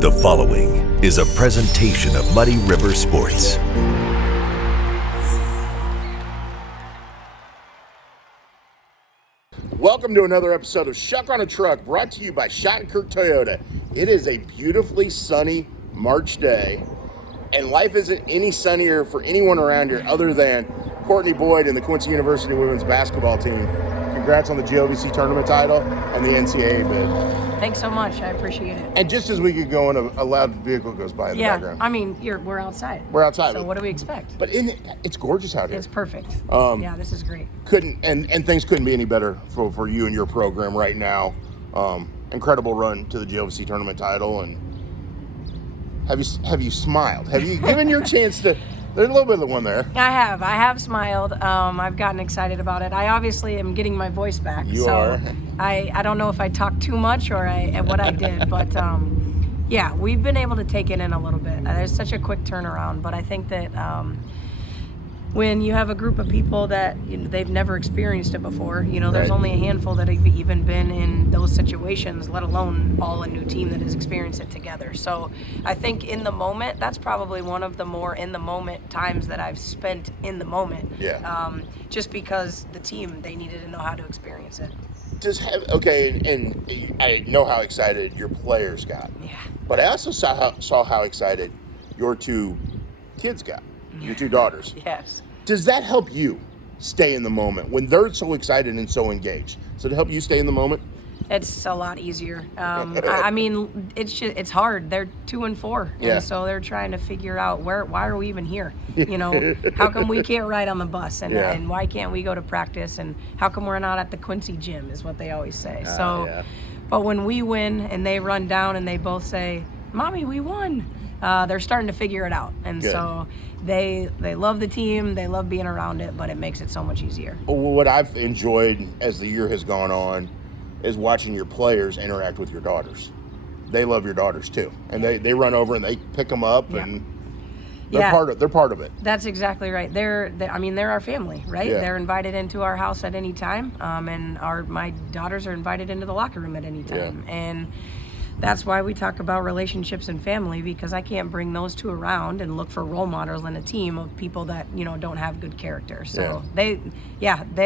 The following is a presentation of Muddy River Sports. Welcome to another episode of Schuck on a Truck, brought to you by Shottenkirk Toyota. It is a beautifully sunny March day, and life isn't any sunnier for anyone around here other than Courtney Boyd and the Quincy University women's basketball team. Congrats on the GLVC Tournament title and the NCAA bid. Thanks so much. I appreciate it. And just as we get going, a loud vehicle goes by in the background. I mean, we're outside. We're outside. So what do we expect? But it's gorgeous out here. It's perfect. Yeah, this is great. And things couldn't be any better for you and your program right now. Incredible run to the GLVC Tournament title. And have you smiled? Have you given your chance to? There's a little bit of one there. I have smiled. I've gotten excited about it. I obviously am getting my voice back. You are. I don't know if I talked too much or what I did, but yeah, we've been able to take it in a little bit. There's such a quick turnaround, but I think that when you have a group of people that they've never experienced it before, there's Right. only a handful that have even been in those situations, let alone all a new team that has experienced it together. So I think in the moment, that's probably one of the more in the moment times that I've spent in the moment. Yeah. Just because the team, they needed to know how to experience it. And I know how excited your players got. Yeah. But I also saw how excited your two kids got, your two daughters. Yes. Does that help you stay in the moment when they're so excited and so engaged? Does it help you stay in the moment? It's a lot easier. I mean, it's hard. They're 2 and 4, Yeah. and so they're trying to figure out why are we even here? How come we can't ride on the bus, and Yeah. and why can't we go to practice, and how come we're not at the Quincy gym? Is what they always say. Yeah. But when we win and they run down and they both say, "Mommy, we won," they're starting to figure it out, and Good. so they love the team, they love being around it, but it makes it so much easier. What I've enjoyed as the year has gone on is watching your players interact with your daughters. They love your daughters too, and they run over and they pick them up, Yeah. and they're part of it. That's exactly right. They're our family, right? Yeah. They're invited into our house at any time, and my daughters are invited into the locker room at any time, and that's why we talk about relationships and family, because I can't bring those two around and look for role models in a team of people that don't have good character. So they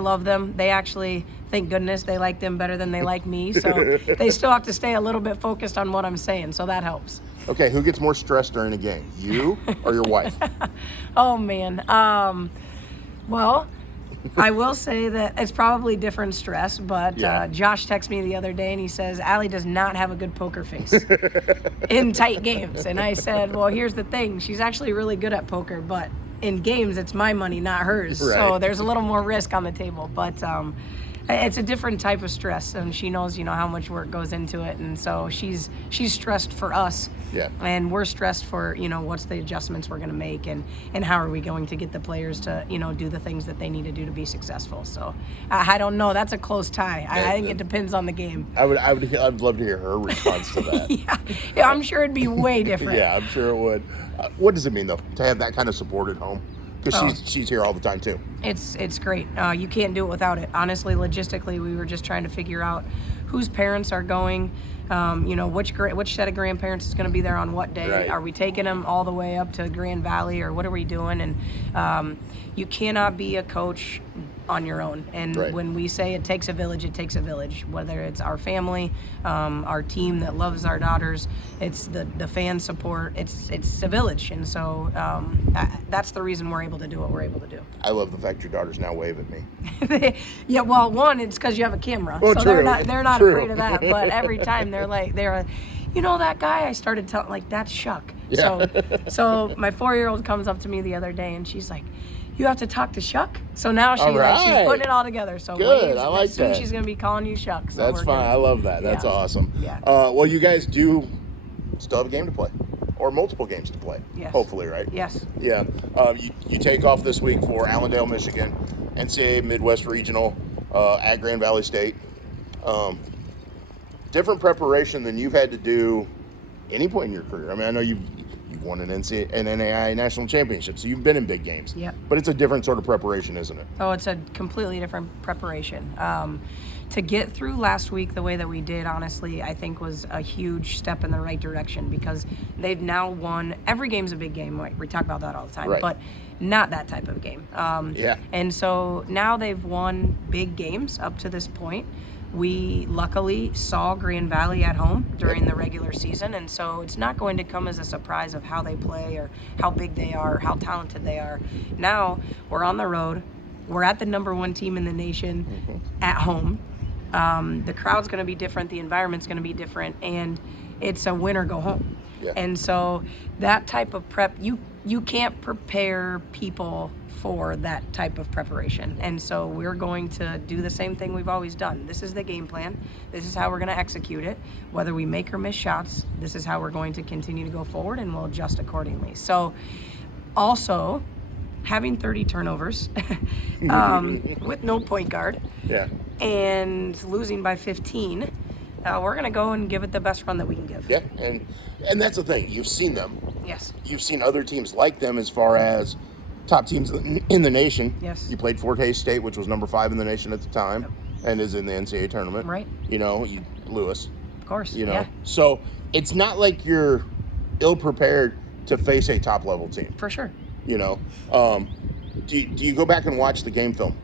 love them. They actually, thank goodness, they like them better than they like me. So they still have to stay a little bit focused on what I'm saying. So that helps. Okay, who gets more stressed during a game, you or your wife? Oh man. Well, I will say that it's probably different stress, but Josh texted me the other day and he says, Allie does not have a good poker face in tight games. And I said, well, here's the thing. She's actually really good at poker, but in games, it's my money, not hers. Right. So there's a little more risk on the table. But it's a different type of stress, and she knows, how much work goes into it. And so she's stressed for us. Yeah. And we're stressed for, what's the adjustments we're going to make and how are we going to get the players to, do the things that they need to do to be successful. So I don't know. That's a close tie. I think it depends on the game. I'd love to hear her response to that. Yeah, I'm sure it'd be way different. Yeah, I'm sure it would. What does it mean, though, to have that kind of support at home? Because she's here all the time, too. It's great. You can't do it without it. Honestly, logistically, we were just trying to figure out whose parents are going, which set of grandparents is going to be there on what day. Right. Are we taking them all the way up to Grand Valley, or what are we doing? And you cannot be a coach on your own. And Right. when we say it takes a village, it takes a village. Whether it's our family, our team that loves our daughters, it's the fan support. It's a village, and so that's the reason we're able to do what we're able to do. I love the fact your daughters now wave at me. Yeah, well, one, it's because you have a camera, Oh, so true. they're not True. afraid of that. But every time they're that guy I started telling, like, that's Schuck. Yeah. So my 4-year-old comes up to me the other day and she's like, you have to talk to Schuck? So now All right. she's putting it all together. So Good, I like soon that. she's going to be calling you Schuck. So That's we're fine. good. I love that. That's Yeah. awesome. Yeah. Well, you guys do still have a game to play, or multiple games to play. Yes. Hopefully, right? Yes. Yeah. You take off this week for Allendale, Michigan, NCAA Midwest Regional at Grand Valley State. Different preparation than you've had to do any point in your career. I mean, I know you've won an NCAA national championship, so you've been in big games. Yeah. But it's a different sort of preparation, isn't it? Oh, it's a completely different preparation. To get through last week the way that we did, honestly, I think was a huge step in the right direction, because they've now won. Every game's a big game. We talk about that all the time, Right. but not that type of game. And so now they've won big games up to this point. We luckily saw Grand Valley at home during the regular season, and so it's not going to come as a surprise of how they play or how big they are or how talented they are. Now we're on the road. We're at the #1 team in the nation at home. The crowd's going to be different. The environment's going to be different, and it's a win or go home. Yeah. And so that type of prep, you can't prepare people for that type of preparation. And so we're going to do the same thing we've always done. This is the game plan. This is how we're going to execute it. Whether we make or miss shots, this is how we're going to continue to go forward, and we'll adjust accordingly. So also having 30 turnovers with no point guard and losing by 15, we're going to go and give it the best run that we can give. Yeah, and that's the thing. You've seen them. Yes. You've seen other teams like them as far as top teams in the nation. Yes. You played Fort Hays State, which was #5 in the nation at the time, and is in the NCAA tournament. Right. You know, Lewis. Of course. You know, yeah. so it's not like you're ill-prepared to face a top-level team. For sure. You know, do you go back and watch the game film?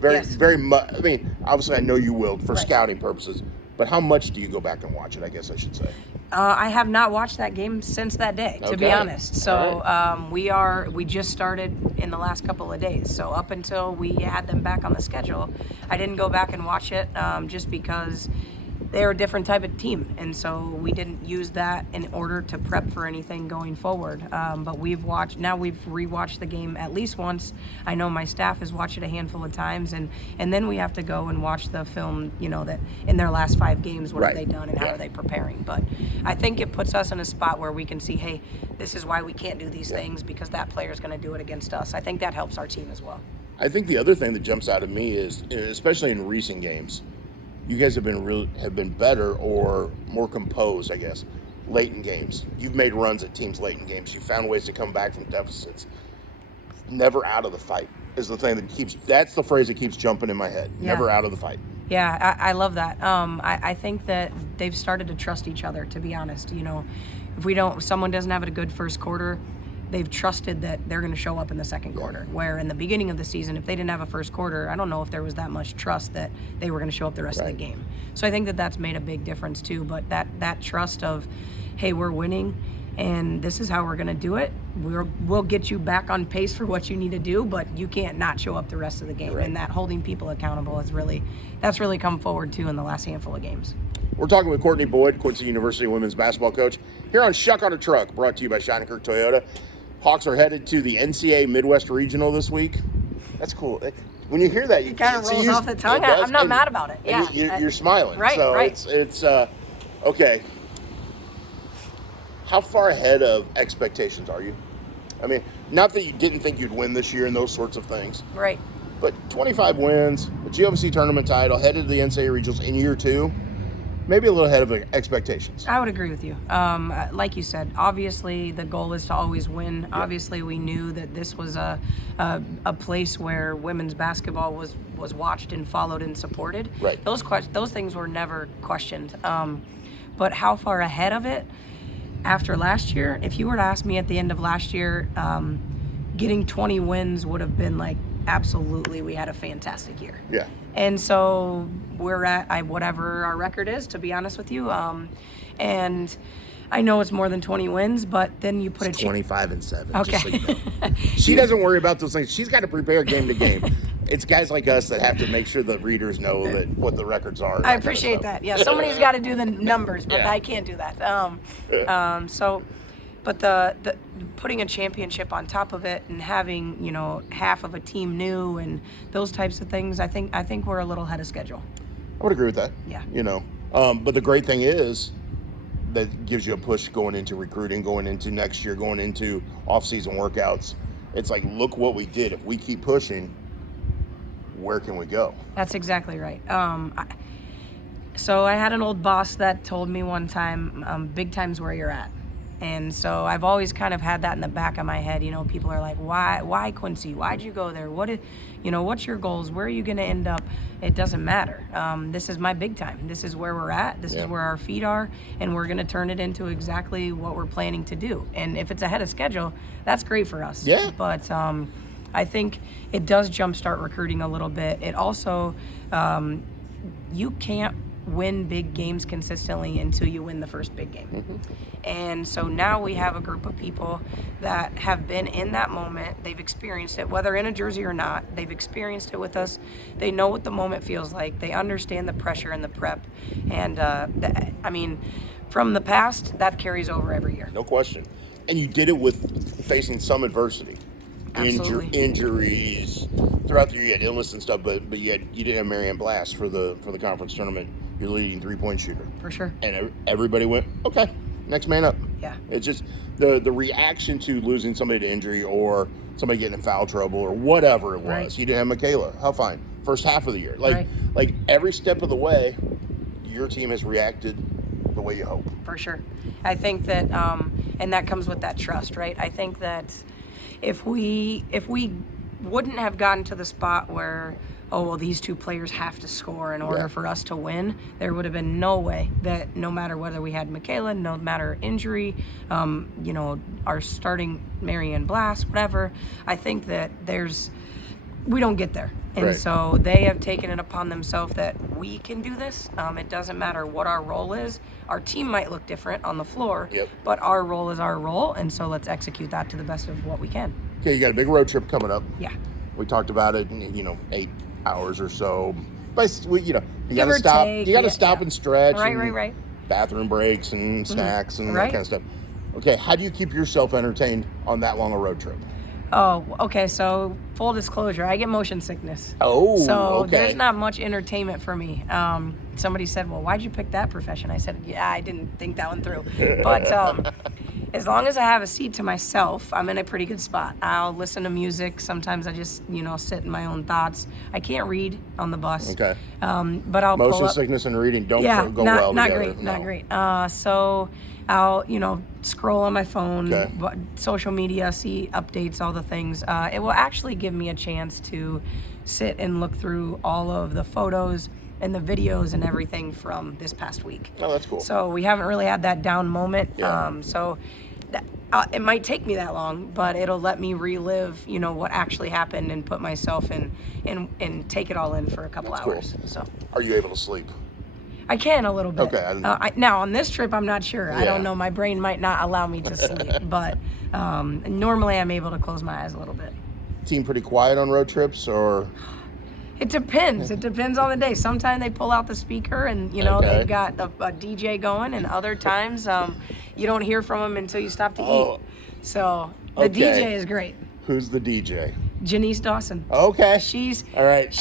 Yes. Very much. I mean, obviously, I know you will for Right. scouting purposes. But how much do you go back and watch it? I guess I should say. I have not watched that game since that day, to be Okay. honest. So we just started in the last couple of days. So up until we had them back on the schedule, I didn't go back and watch it just because they're a different type of team, and so we didn't use that in order to prep for anything going forward. But we've rewatched the game at least once. I know my staff has watched it a handful of times, and then we have to go and watch the film, that in their last 5 games, what have they done and how are they preparing. But I think it puts us in a spot where we can see, hey, this is why we can't do these things, because that player is going to do it against us. I think that helps our team as well. I think the other thing that jumps out at me is, especially in recent games, you guys have been better or more composed, I guess, late in games. You've made runs at teams late in games. You found ways to come back from deficits. Never out of the fight is the thing that's the phrase that keeps jumping in my head. Yeah. Never out of the fight. Yeah, I love that. I think that they've started to trust each other, to be honest. If someone doesn't have a good first quarter, they've trusted that they're going to show up in the second quarter. Where in the beginning of the season, if they didn't have a first quarter, I don't know if there was that much trust that they were going to show up the rest of the game. So I think that that's made a big difference too. But that trust of, hey, we're winning, and this is how we're going to do it. We'll get you back on pace for what you need to do, but you can't not show up the rest of the game. Right. And that holding people accountable that's really come forward too in the last handful of games. We're talking with Courtney Boyd, Quincy University women's basketball coach, here on Schuck on a Truck, brought to you by Shottenkirk Toyota. Hawks are headed to the NCAA Midwest Regional this week. That's cool. When you hear that, it kind of rolls off the tongue. I'm not mad about it. Yeah, you're smiling. Right, so right. It's okay. How far ahead of expectations are you? I mean, not that you didn't think you'd win this year and those sorts of things. Right. But 25 wins, a GLVC tournament title, headed to the NCAA Regionals in year 2. Maybe a little ahead of expectations. I would agree with you. Like you said, obviously the goal is to always win. Yeah. Obviously we knew that this was a place where women's basketball was watched and followed and supported. Right. Those things were never questioned. But how far ahead of it? After last year, if you were to ask me at the end of last year, getting 20 wins would have been like, absolutely, we had a fantastic year. Yeah. And so we're at whatever our record is, to be honest with you. And I know it's more than 20 wins, but then you put it's 25-7. Okay. Just so you know. She doesn't worry about those things. She's got to prepare game to game. It's guys like us that have to make sure the readers know what the records are. I appreciate that. Yeah, somebody's got to do the numbers, but I can't do that. But the putting a championship on top of it and having half of a team new and those types of things, I think we're a little ahead of schedule. I would agree with that. Yeah. But the great thing is that gives you a push going into recruiting, going into next year, going into off-season workouts. It's like, look what we did. If we keep pushing, where can we go? That's exactly right. So I had an old boss that told me one time, big time's where you're at. And so I've always kind of had that in the back of my head. You know, people are like, why Quincy? Why'd you go there? What's your goals? Where are you going to end up? It doesn't matter. This is my big time. This is where we're at. This is where our feet are, and we're going to turn it into exactly what we're planning to do. And if it's ahead of schedule, that's great for us. Yeah. But I think it does jumpstart recruiting a little bit. It also, you can't win big games consistently until you win the first big game. Mm-hmm. And so now we have a group of people that have been in that moment. They've experienced it, whether in a jersey or not. They've experienced it with us. They know what the moment feels like. They understand the pressure and the prep. And from the past, that carries over every year. No question. And you did it with facing some adversity. Absolutely. Injuries throughout the year. You had illness and stuff, but you didn't have Marianne Blast for the conference tournament. You're leading 3-point shooter. For sure. And everybody went, okay, next man up. Yeah. It's just the reaction to losing somebody to injury or somebody getting in foul trouble or whatever it was. Right. You didn't have Michaela. How fine. First half of the year. Right. Like every step of the way, your team has reacted the way you hope. For sure. I think that, and that comes with that trust, right? I think that if we wouldn't have gotten to the spot where, oh, well, these two players have to score in order for us to win, there would have been no way that no matter whether we had Michaela, no matter injury, our starting Marianne Blast, whatever, I think that we don't get there. And so they have taken it upon themselves that we can do this. It doesn't matter what our role is. Our team might look different on the floor, but our role is our role, and so let's execute that to the best of what we can. Okay, you got a big road trip coming up. Yeah. We talked about it in, 8 hours or so. But, you got Give to or stop. take, You got to stop and stretch. Right. Bathroom breaks and snacks and that Right. kind of stuff. Okay, how do you keep yourself entertained on that long a road trip? Oh, okay. So full disclosure, I get motion sickness. Oh, so okay. there's not much entertainment for me. Somebody said, "Well, why'd you pick that profession?" I said, "Yeah, I didn't think that one through." But as long as I have a seat to myself, I'm in a pretty good spot. I'll listen to music. Sometimes I just, sit in my own thoughts. I can't read on the bus. Okay. But I'll Motion pull up. sickness and reading don't go not, well not together. great, No. not great. So I'll, scroll on my phone, Okay. social media, see updates, all the things. It will actually give me a chance to sit and look through all of the photos and the videos and everything from this past week. Oh, that's cool. So we haven't really had that down moment. Yeah. It might take me that long, but it'll let me relive, what actually happened and put myself in and take it all in for a couple That's hours. cool. So Are you able to sleep? I can a little bit. Okay. Now on this trip, I'm not sure. I Yeah. don't know. My brain might not allow me to sleep, but normally I'm able to close my eyes a little bit. Team pretty quiet on road trips, or? It depends. It depends on the day. Sometimes they pull out the speaker and, Okay. they've got a DJ going, and other times you don't hear from them until you stop to eat. So the DJ is great. Who's the DJ? Janice Dawson. Okay. All right.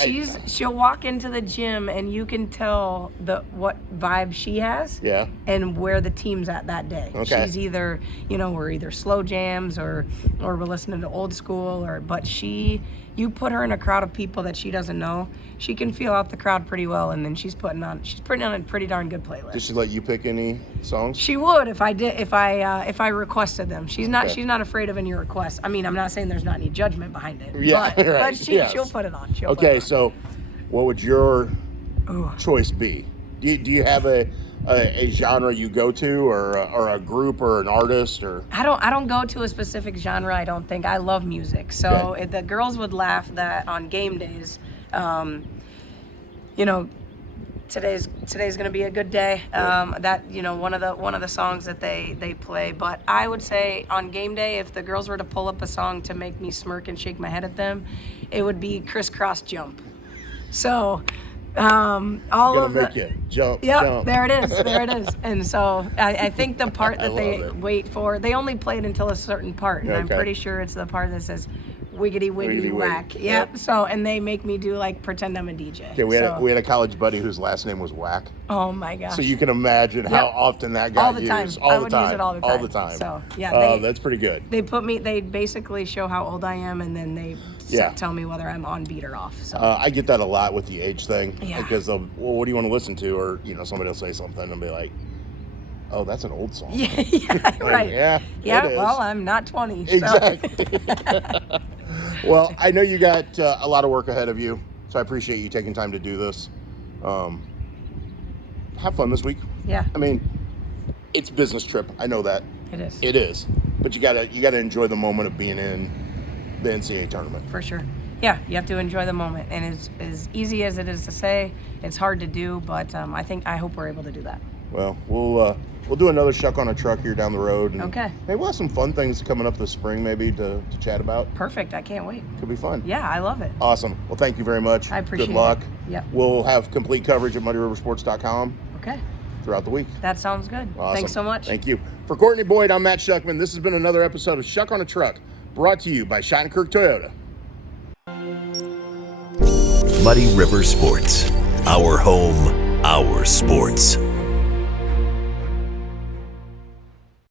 She'll walk into the gym and you can tell what vibe she has. Yeah. And where the team's at that day. Okay. She's either, we're either slow jams or we're listening to old school but you put her in a crowd of people that she doesn't know, she can feel out the crowd pretty well, and then she's putting on a pretty darn good playlist. Does she let you pick any songs? She would if I requested them. She's not afraid of any requests. I mean, I'm not saying there's not any judgment behind it. Yeah, but, right. but she'll put it on. Okay, so what would your choice be? Do you have a genre you go to, or a group, or an artist, or? I don't go to a specific genre. I don't think. I love music. So Okay. the girls would laugh that on game days, today's gonna be a good day. That one of the songs that they play. But I would say on game day, if the girls were to pull up a song to make me smirk and shake my head at them, it would be Crisscross Jump. So. All of make the you jump. there it is. And so I think the part that they wait for, they only play it until a certain part, and I'm pretty sure it's the part that says wiggity wiggity whack. Yep. So, and they make me do pretend I'm a DJ. Okay, we had a college buddy whose last name was Whack. Oh my gosh. So you can imagine how often that got all the time. used. I would use it all the time. So yeah, that's pretty good. They basically show how old I am, and then they tell me whether I'm on beat or off. So I get that a lot with the age thing. Yeah. Because what do you want to listen to? Or somebody will say something and be like, Oh, that's an old song. Yeah, right. Yeah, Yeah, it is. well, I'm not 20. So. Exactly. Well, I know you got a lot of work ahead of you, so I appreciate you taking time to do this. Have fun this week. Yeah. I mean, it's a business trip. I know that. It is. It is. But you gotta enjoy the moment of being in the NCAA tournament. For sure. Yeah, you have to enjoy the moment. And as easy as it is to say, it's hard to do, but I hope we're able to do that. Well, we'll do another Schuck on a Truck here down the road. And Okay. maybe we'll have some fun things coming up this spring maybe to chat about. Perfect. I can't wait. Could be fun. Yeah, I love it. Awesome. Well, thank you very much. I appreciate Good luck. it. Yep. We'll have complete coverage at muddyriversports.com Okay. throughout the week. That sounds good. Awesome. Thanks so much. Thank you. For Courtney Boyd, I'm Matt Schuckman. This has been another episode of Schuck on a Truck, brought to you by Shottenkirk Toyota. Muddy River Sports. Our home, our sports.